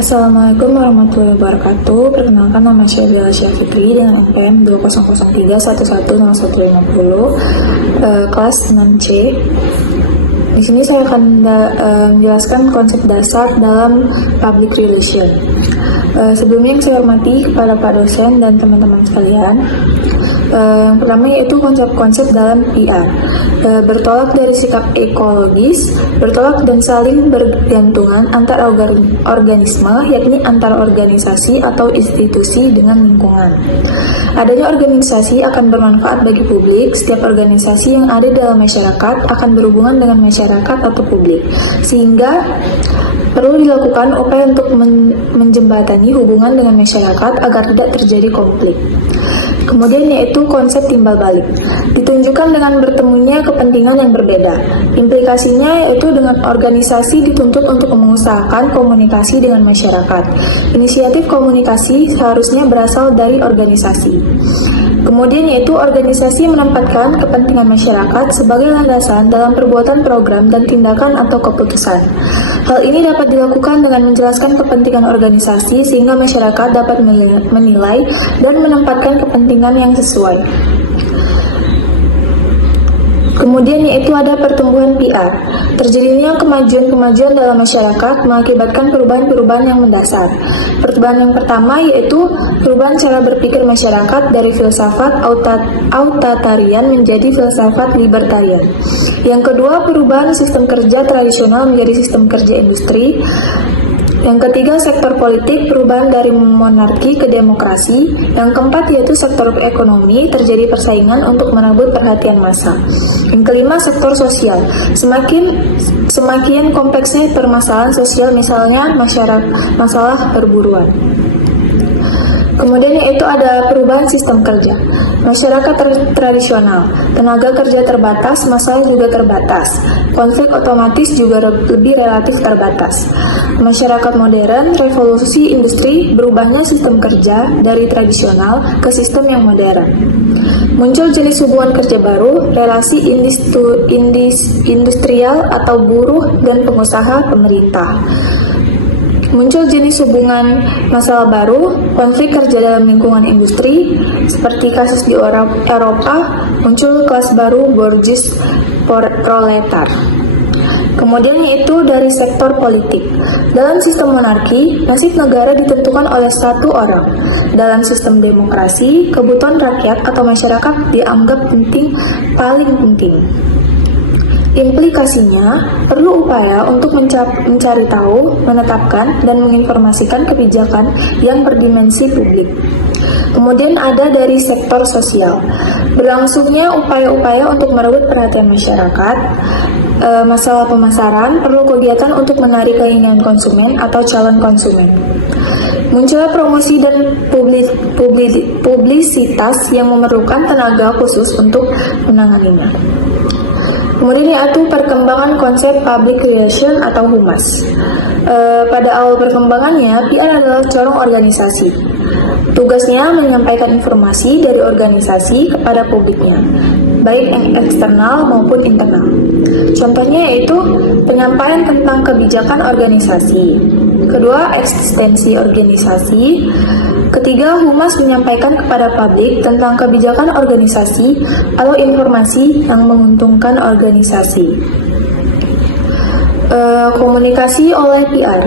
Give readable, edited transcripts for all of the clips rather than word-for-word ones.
Assalamualaikum warahmatullahi wabarakatuh. Perkenalkan, nama saya Bella Syafitri dengan NPM 2003110150, kelas 6C. Di sini saya akan menjelaskan konsep dasar dalam public relation. Sebelumnya yang saya hormati kepada Pak dosen dan teman-teman sekalian. Yang pertama yaitu konsep-konsep dalam PR. Bertolak dari sikap ekologis, bertolak dan saling bergantungan antar organisme, yakni antar organisasi atau institusi dengan lingkungan. Adanya organisasi akan bermanfaat bagi publik. Setiap organisasi yang ada dalam masyarakat akan berhubungan dengan masyarakat atau publik, sehingga perlu dilakukan upaya untuk menjembatani hubungan dengan masyarakat agar tidak terjadi konflik. Kemudian yaitu konsep timbal balik, ditunjukkan dengan bertemunya kepentingan yang berbeda. Implikasinya yaitu dengan organisasi dituntut untuk mengusahakan komunikasi dengan masyarakat. Inisiatif komunikasi seharusnya berasal dari organisasi. Kemudian yaitu organisasi menempatkan kepentingan masyarakat sebagai landasan dalam perbuatan program dan tindakan atau keputusan. Hal ini dapat dilakukan dengan menjelaskan kepentingan organisasi sehingga masyarakat dapat menilai dan menempatkan kepentingan yang sesuai. Kemudian yaitu ada pertumbuhan PR. Terjadinya kemajuan-kemajuan dalam masyarakat mengakibatkan perubahan-perubahan yang mendasar. Perubahan yang pertama yaitu perubahan cara berpikir masyarakat dari filsafat authoritarian menjadi filsafat libertarian. Yang kedua, perubahan sistem kerja tradisional menjadi sistem kerja industri. Yang ketiga, sektor politik, perubahan dari monarki ke demokrasi. Yang keempat yaitu sektor ekonomi, terjadi persaingan untuk merebut perhatian massa. Yang kelima, sektor sosial. Semakin kompleksnya permasalahan sosial, misalnya masalah perburuan. Kemudian yaitu ada perubahan sistem kerja. Masyarakat tradisional, tenaga kerja terbatas, masalah juga terbatas. Konflik otomatis juga lebih relatif terbatas. Masyarakat modern, revolusi industri, berubahnya sistem kerja dari tradisional ke sistem yang modern. Muncul jenis hubungan kerja baru, relasi industrial atau buruh dan pengusaha pemerintah. Muncul jenis hubungan masalah baru, konflik kerja dalam lingkungan industri, seperti kasus di Eropa, muncul kelas baru borges proletar. Kemudian yaitu dari sektor politik. Dalam sistem monarki, nasib negara ditentukan oleh satu orang. Dalam sistem demokrasi, kebutuhan rakyat atau masyarakat dianggap paling penting. Implikasinya, perlu upaya untuk mencari tahu, menetapkan, dan menginformasikan kebijakan yang berdimensi publik. Kemudian ada dari sektor sosial. Berlangsungnya upaya-upaya untuk merebut perhatian masyarakat, masalah pemasaran, perlu kegiatan untuk menarik keinginan konsumen atau calon konsumen. Munculnya promosi dan publisitas yang memerlukan tenaga khusus untuk menanganinya. Kemudian yaitu perkembangan konsep public relation atau humas. Pada awal perkembangannya, PR adalah corong organisasi. Tugasnya menyampaikan informasi dari organisasi kepada publiknya, baik yang eksternal maupun internal. Contohnya yaitu penyampaian tentang kebijakan organisasi. Kedua, eksistensi organisasi. Ketiga, humas menyampaikan kepada publik tentang kebijakan organisasi atau informasi yang menguntungkan organisasi. Komunikasi oleh PR.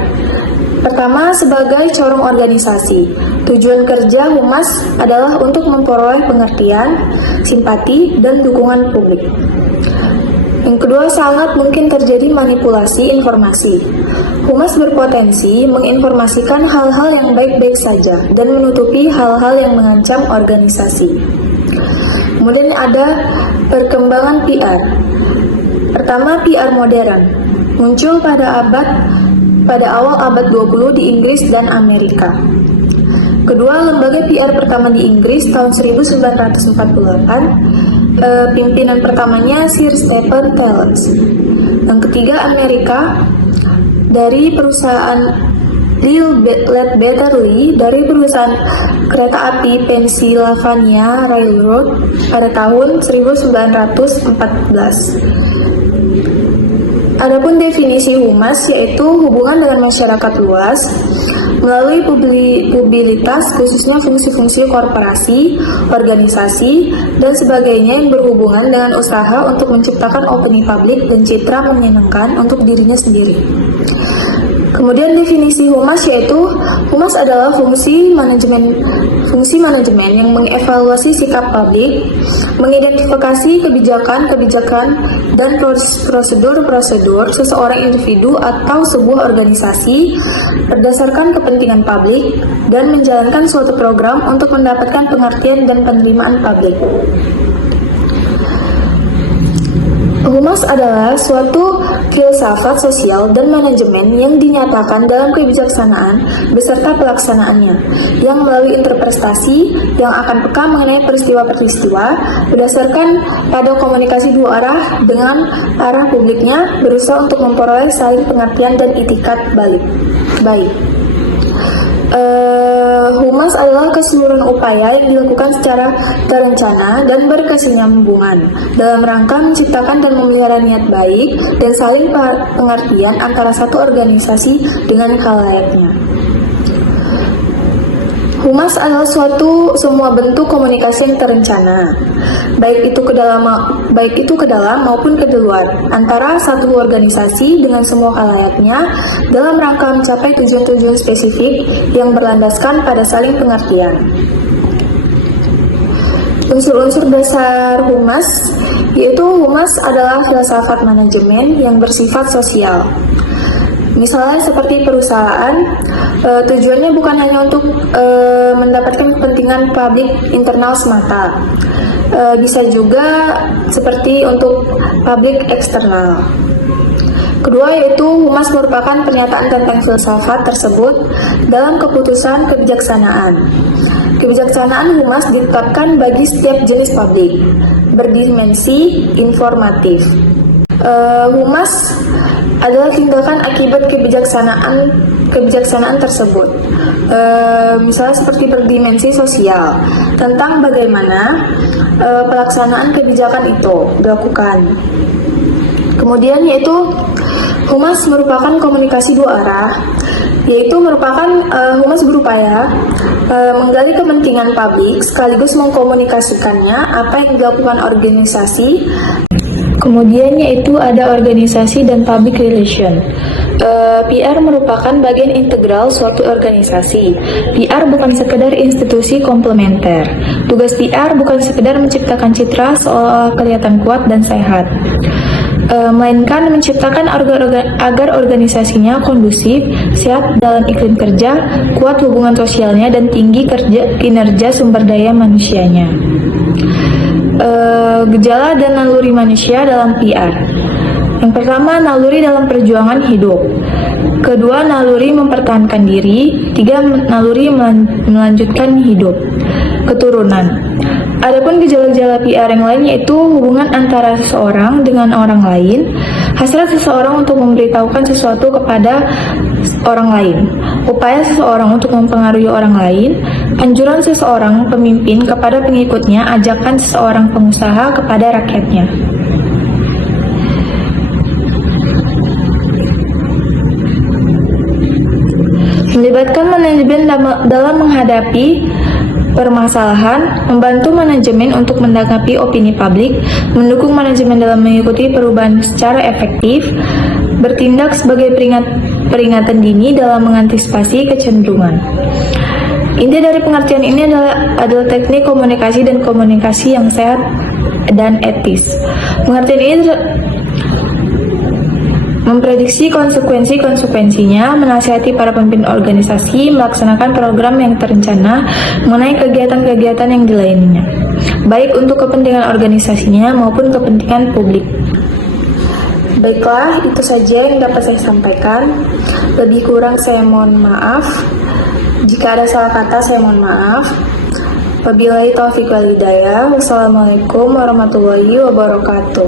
Pertama, sebagai corong organisasi. Tujuan kerja humas adalah untuk memperoleh pengertian, simpati, dan dukungan publik. Yang kedua, sangat mungkin terjadi manipulasi informasi. Humas berpotensi menginformasikan hal-hal yang baik-baik saja dan menutupi hal-hal yang mengancam organisasi. Kemudian ada perkembangan PR. Pertama, PR modern. Muncul pada awal abad 20 di Inggris dan Amerika. Kedua, lembaga PR pertama di Inggris tahun 1948. Pimpinan pertamanya Sir Stephen Talent. Yang ketiga, Amerika dari perusahaan Ledbetter-Lee dari perusahaan kereta api Pennsylvania Railroad pada tahun 1914. Adapun definisi humas yaitu hubungan dengan masyarakat luas. melalui publisitas khususnya fungsi-fungsi korporasi, organisasi, dan sebagainya yang berhubungan dengan usaha untuk menciptakan opini publik dan citra menyenangkan untuk dirinya sendiri. Kemudian definisi humas yaitu humas adalah fungsi manajemen yang mengevaluasi sikap publik, mengidentifikasi kebijakan dan prosedur seseorang individu atau sebuah organisasi berdasarkan kepentingan publik dan menjalankan suatu program untuk mendapatkan pengertian dan penerimaan publik. Humas adalah suatu filsafat sosial dan manajemen yang dinyatakan dalam kebijaksanaan beserta pelaksanaannya, yang melalui interpretasi yang akan peka mengenai peristiwa-peristiwa berdasarkan pada komunikasi dua arah dengan arah publiknya, berusaha untuk memperoleh saling pengertian dan itikat baik. Humas adalah keseluruhan upaya yang dilakukan secara terencana dan berkesinambungan dalam rangka menciptakan dan memelihara niat baik dan saling pengertian antara satu organisasi dengan kalayknya. Humas adalah semua bentuk komunikasi yang terencana, baik itu ke dalam maupun ke luar, antara satu organisasi dengan semua kalayaknya dalam rangka mencapai tujuan-tujuan spesifik yang berlandaskan pada saling pengertian. Unsur-unsur dasar humas yaitu humas adalah filsafat manajemen yang bersifat sosial. Misalnya seperti perusahaan, tujuannya bukan hanya untuk mendapatkan kepentingan publik internal semata, bisa juga seperti untuk publik eksternal. Kedua yaitu humas merupakan pernyataan tentang filsafat tersebut dalam keputusan kebijaksanaan. Kebijaksanaan humas ditetapkan bagi setiap jenis publik, berdimensi informatif. Humas adalah tindakan akibat kebijaksanaan tersebut. Misalnya seperti berdimensi sosial, tentang bagaimana pelaksanaan kebijakan itu dilakukan. Kemudian yaitu humas merupakan komunikasi dua arah, yaitu merupakan humas berupaya menggali kepentingan publik sekaligus mengkomunikasikannya apa yang dilakukan organisasi. Kemudian yaitu ada organisasi dan public relation. PR merupakan bagian integral suatu organisasi. PR bukan sekedar institusi komplementer. Tugas PR bukan sekedar menciptakan citra seolah kelihatan kuat dan sehat, melainkan menciptakan agar organisasinya kondusif, sehat dalam iklim kerja, kuat hubungan sosialnya, dan tinggi kinerja sumber daya manusianya. Gejala dan naluri manusia dalam PR. Yang pertama, naluri dalam perjuangan hidup. Kedua, naluri mempertahankan diri. Tiga, naluri melanjutkan hidup. Keturunan. Adapun gejala-gejala PR yang lain yaitu hubungan antara seseorang dengan orang lain, hasrat seseorang untuk memberitahukan sesuatu kepada orang lain, upaya seseorang untuk mempengaruhi orang lain, anjuran seseorang pemimpin kepada pengikutnya, ajakan seseorang pengusaha kepada rakyatnya. Melibatkan manajemen dalam menghadapi permasalahan, membantu manajemen untuk menanggapi opini publik, mendukung manajemen dalam mengikuti perubahan secara efektif, bertindak sebagai peringatan dini dalam mengantisipasi kecenderungan. Inti dari pengertian ini adalah teknik komunikasi dan komunikasi yang sehat dan etis. Pengertian ini memprediksi konsekuensinya, menasihati para pemimpin organisasi, melaksanakan program yang terencana mengenai kegiatan-kegiatan yang dilayaninya, baik untuk kepentingan organisasinya maupun kepentingan publik. Baiklah, itu saja yang dapat saya sampaikan. Lebih kurang saya mohon maaf. Jika ada salah kata, saya mohon maaf. Wabillahi taufiq wal hidayah. Wassalamualaikum warahmatullahi wabarakatuh.